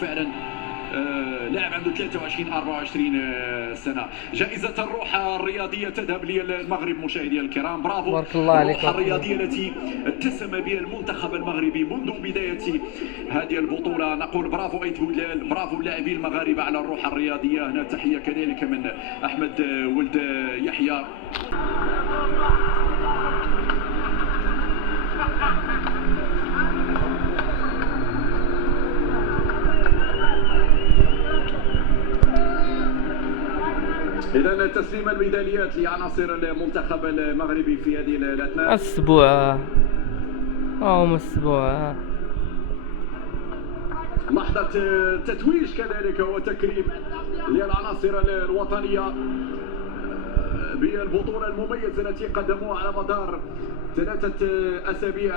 فعلا لاعب عنده 23 24 سنه. جائزه الروح الرياضيه تذهب للمغرب مشاهدي الكرام. برافو. بارك الله عليك. الروح الرياضيه التي اتسم بها المنتخب المغربي منذ بدايه هذه البطوله. نقول برافو ايت بودلال، برافو اللاعبين المغاربه على الروح الرياضيه. هنا تحيه كذلك من احمد ولد يحيى. إذا تسليم الميداليات لعناصر المنتخب المغربي في هذه الأثناء. السبوعة السبوعة لحظة تتويج كذلك وتكريم للعناصر الوطنية بالبطولة المميزة التي قدموها على مدار 3 أسابيع.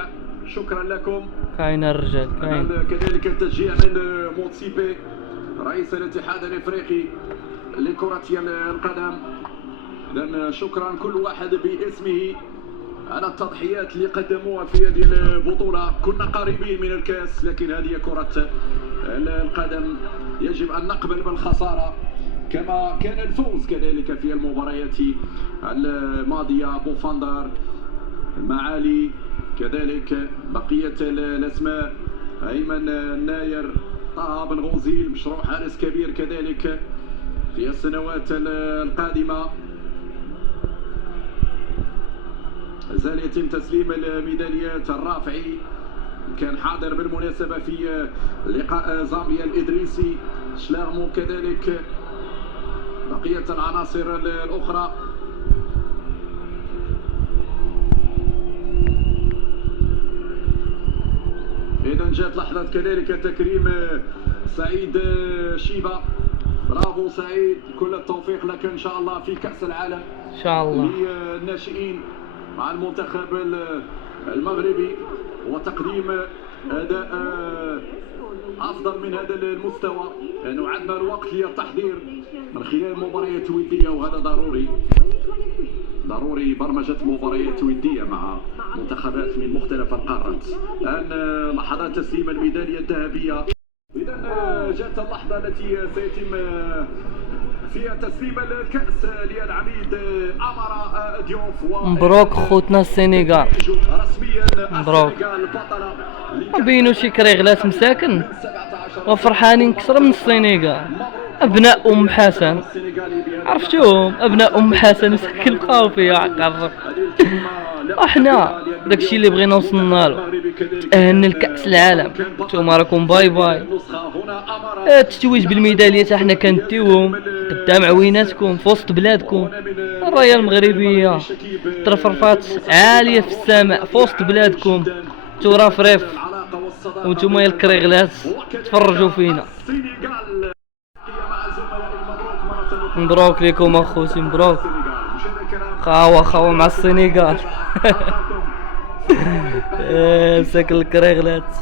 شكرا لكم. كاين الرجال كاين. كذلك التشجيع من موتسيبي رئيس الاتحاد الافريقي لكرة القدم. إذن شكرا كل واحد باسمه على التضحيات اللي قدموها في هذه البطولة. كنا قريبين من الكاس لكن هذه كرة القدم، يجب أن نقبل بالخسارة كما كان الفوز كذلك في المباريات الماضية. بوفاندار، المعالي، كذلك بقية الأسماء، أيمن الناير، طه بن غوزيل، مشروع حارس كبير كذلك في السنوات القادمة. زال يتم تسليم الميداليات. الرافعي كان حاضر بالمناسبة في لقاء زامبيا الإدريسي، شلارمو كذلك، بقية العناصر الأخرى. إذا جاءت لحظة كذلك تكريم سعيد شيبة. برافو سعيد، كل التوفيق لك إن شاء الله في كأس العالم إن شاء الله للناشئين مع المنتخب المغربي، وتقديم أداء أفضل من هذا المستوى، لأنه عندنا الوقت للتحضير من خلال مباريات ودية، وهذا ضروري برمجة مباريات ودية مع منتخبات من مختلف القارات. الآن لحظات تسليم الميدالية الذهبية. إذا جاءت اللحظة التي سيتم فيها تسليم الكأس للعميد أمارا ديوف. مبروك خوتنا السنغال، مبروك. بينو شي كريغلات مساكن وفرحانين كثر من السنغال. ابناء ام حسن، عرفتوهم؟ ابناء ام حسن مساكن بقاو فيها عقر. وحنا داكشي اللي بغينا وصلنا له، تأهلنا لكأس العالم. نتوما راكم باي باي. التتويج بالميداليات حنا كنديوهم قدام عويناتكم في وسط بلادكم. الرايه المغربيه ترفرفات عاليه في السماء في وسط بلادكم، ترفرف وانتم يا الكريغلات تفرجوا فينا. مبروك لكم اخوتي، مبروك. خاوة مع السنغال. مساك الكريغلات.